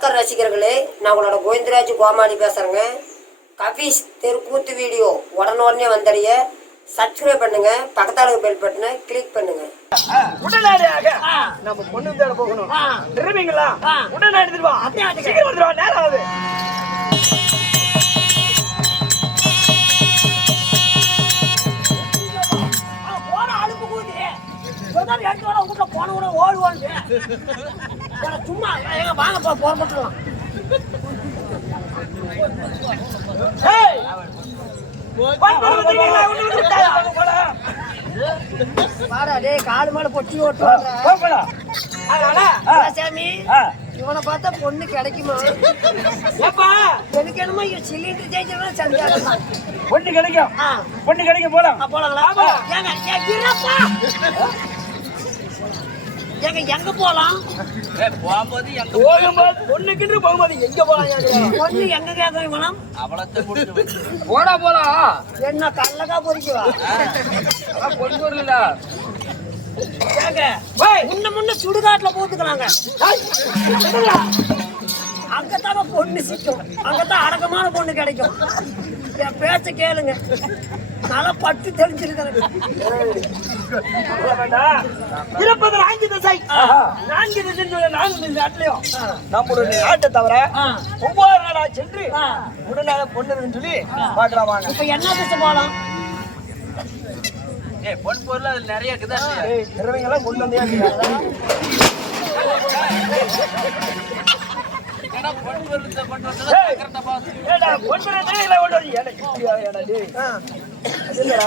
ரசிகர்களே, நான் உங்களோட கோவிந்தராஜ் கோமாளி பேசுறேங்க. கபீஸ் தெருக்கூத்து வீடியோ உடனே வந்தடைய சப்ஸ்கிரைப் பண்ணுங்க, பக்கத்தால பெல் பட்டனை கிளிக் பண்ணுங்க. உடனடியாக நம்ம பொண்ணு தேட போகணும். திரும்பிங்களா? உடனே எடுத்துட்டு வா. சீக்கிரம் வந்துருவா, நேரம் ஆகுது. சும்மா வாங்க போறலாம். காலு மேல பொட்டி ஓட்டுவாங்க. சாமி, இவனை பார்த்தா பொண்ணு கிடைக்குமா? எனக்கு என்னமோ சிலிண்டர் ஜெயிச்சா சந்தியா பொண்ணு கிடைக்கும். பொண்ணு கிடைக்கும், போலாம் போலாங்களா? எங்க போலாம்? பொண்ணுக்கு போகும்போது எங்க போலாம்? பொண்ணு எங்க கேட்கணும்? போடா போலாம். என்ன கல்லக்கா பொறிக்குவா? பொண்ணு பொருள் முன்ன சுடுகாட்டுல போட்டுக்கலாங்க. அங்கத்தான பொண்ணு சிக்கும், அங்கத்தான் அடக்கமான பொண்ணு கிடைக்கும். என் பேச்ச கேளுங்க, நல்லா பட்டு தெளிச்சிருக்கிறேன். நம்மளுடைய நாட்டை தவிர ஒவ்வொரு நாளா சென்று உடனே பொண்ணு சொல்லி பாக்கலாம். இப்ப என்ன திசை போலாம்? பொன் பொருள் அதுல நிறைய இருக்குதா? திறமைகள்லாம் கொண்டு வந்தே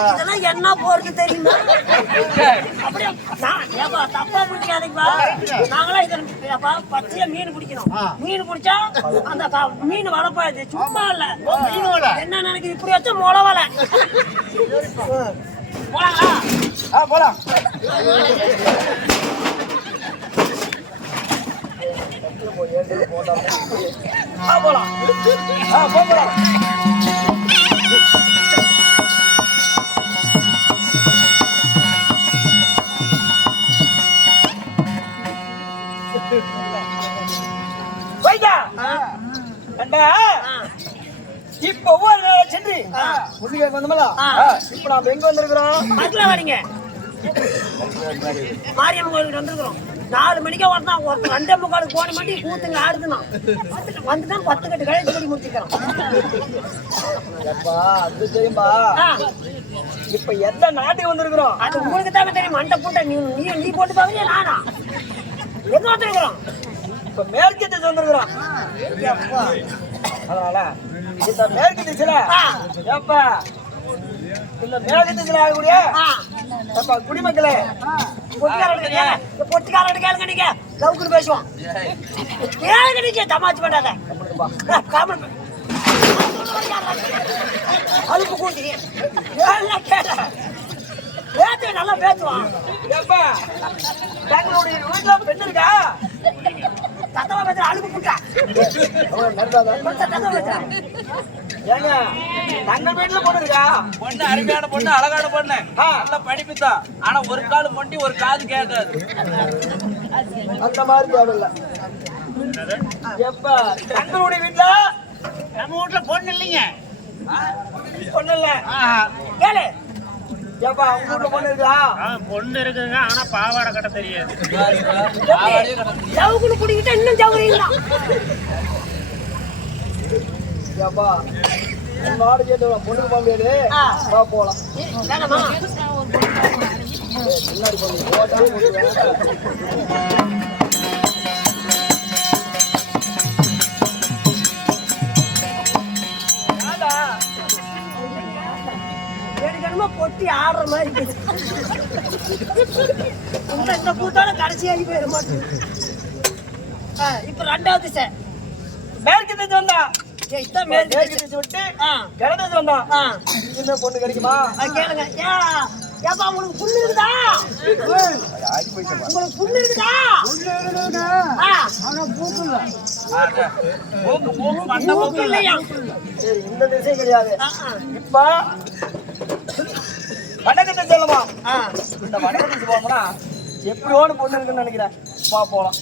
இதெல்லாம் என்ன போறது தெரியுமா? அப்படியே தப்பா பிடிக்காதீங்கப்பா. நாங்களா இதை பச்சையா மீன் பிடிக்கணும். மீன் பிடிச்சா அந்த மீன் வளர்ப்பாது, சும்மா இல்ல. என்ன நினைக்குது? இப்படி வச்சா முளை வலை. போலாங்களா? போலாம். போலாம். போலாம். இப்ப ஒவ்வொரு நாள் சென்று முருகே வந்தோம்ல, இப்ப நாம எங்க வந்திருக்கிறோம்? வாடிங்க மாரியம்மன் கோயிலுக்கு வந்திருக்கிறோம். 4 மணிக்கே வரதான், ஒருத்தர் 2:45 போன மாட்டி கூத்துங்க ஆடுதுனா வந்துதான் 10 கட்டு கழிச்சு படி முடிச்சுக்கிறோம். அது தெரியுமா? இப்ப எந்த நாட்டுக்கு வந்திருக்கிறோம்? அது உங்களுக்கு தானே தெரியும். மண்டை பூண்டை நீ போட்டு பாக்குறியா? நானா எங்க வந்திருக்கிறோம்? இப்ப மேற்கு திசை வந்திருக்கிறோம். அதனால இந்த மேற்கு திசையில ஏப்பா இந்த மேற்கு திசையில ஆகக்கூடிய குடிமக்களே, பொட்டிக்காரன் கேளுங்க. நீங்க லவுக்குன்னு பேசுவோம். கேளுங்க, நீங்க தமாச்சு பண்ணாத. அழுப்பு கூட்டி பேச நல்லா பேசுவான். ஏப்பா தங்களுடைய வீட்டுல பெண் இருக்கா? தத்தமா பேசுற அழுப்பு கூட்டா. ஏங்க தங்க வீட்டுல பொண்ணு இருக்கா? பொண்ணு அருமையான பொண்ணு, அழகான பொண்ணு, நல்ல படிப்பு தான். ஆனா ஒரு கால் மொண்டி ஒரு காது கேட்காது. அந்த மாதிரி தேவையில்லை. எப்ப தங்களுடைய வீட்டுல? நம்ம வீட்டுல பொண்ணு இல்லைங்க. பொண்ணு இல்ல. கேளு. ஏப்பா உங்க வீட்டுல பொண்ணு இருக்கா? பொண்ணு இருக்குங்க, ஆனா பாவாடை கட்ட தெரியாது. ஜவுக்குன்னு குடிக்கிட்டா இன்னும் ஜவுறீங்களா? ஏப்பா நாடு கேட்டு பொண்ணுக்கு போக முடியாது. வா போலாம். வேணாமா? முன்னாடி பொண்ணு போட்டா பொட்டி ஆடுற மாதிரி இந்த கூட்டோட கடைசியாகி போயிட மாட்டேன். இப்ப 2வது திசை மேற்கு திசை வந்தா. மேற்கு திசை விட்டு கிழக்கு திசை வந்தா இன்னும் பொண்ணு கிடைக்குமா? கேளுங்க. ஏப்பா உங்களுக்கு புண்ணு இருக்குதா? உங்களுக்கு புண்ணு இருக்குதா? ஆனா பூக்கு இல்லையா? சரி, இந்த திசை கிடையாது. இப்ப வடக்கு திசை செல்லுமா? இந்த வடக்கு திசை போகணும்னா எப்படி பொண்ணு இருக்குன்னு நினைக்கிறேன். போலாம்.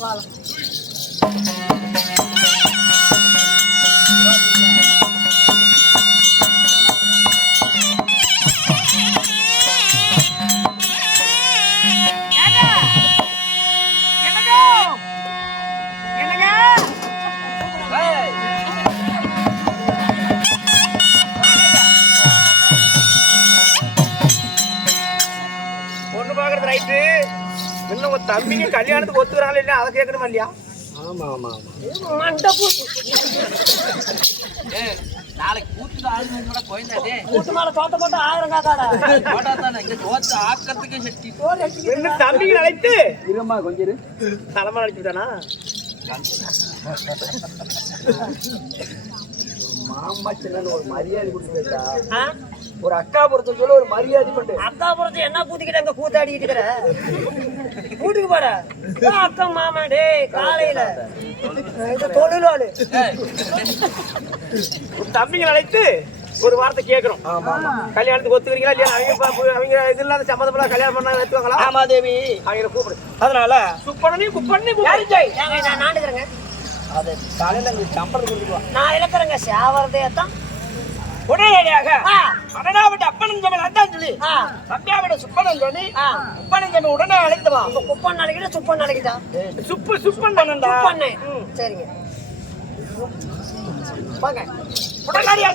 தம்பிங்க கல்யாணத்துக்கு ஒத்துக்கிறாங்களா இல்லையா அதை கேட்கணுமா இல்லையா? மண்டை பூச்சி ஏய், நாளைக்கு கூத்துக்கு ஆள் வேணும்டா கோயந்தாடே. கூட்டு மேல தோட்ட போட்டு 1000 காக்காடா போட்டா தானே இங்க தோத்து ஆக்கறதுக்கே சக்தி. ரெண்டு தம்பிங்க அழைத்து இருமா கொஞ்சம் இரு. தலைமை அழைச்சு விட்டானா? மாமா சின்ன ஒரு மரியாதை கொடுத்துருக்கா. ஆ? ஒரு அக்கா பொறுத்த சொல்ல ஒரு மரியாதை பண்ணு. அக்கா புறத்து என்ன கூத்திக்கிட்ட அங்க கூத்தாடிக்கிட்டு இருக்கிற கூட்டுக்கு போட அக்கா மாமா டேய் காலையில இது தொழிலாளு ஒரு தம்பிங்க அழைத்து ஒரு வார்த்தை கேட்கணும். கல்யாணத்துக்கு ஒத்துக்கிறீங்களா இல்லையா? அவங்க இது இல்லாத சம்மந்தப்பட கல்யாணம் பண்ண எடுத்துவாங்களா? ஆமா தேவி. அவங்களை கூப்பிடு. அதனால சுப்பனையும் குப்பனையும் ஏங்க நான் நாண்டுக்கிறேங்க அது காலையில எங்களுக்கு சம்பளம் கொடுத்துருவான். நான் இழக்கிறேங்க சேவரதே தான் உடனடியாக அண்ணாவிட்ட அப்பனும் ஜமன் அதான் சொல்லி தம்பியாவிட சுப்பனன் சொல்லி உப்பனன் ஜமன் உடனே அழைத்துவா. குப்பன் நாளைக்கிட்ட சுப்பன் நாளைக்கிட்டா சுப்பன் பண்ணா சுப்பண்ணே சரிங்க வாங்க உடனடியாக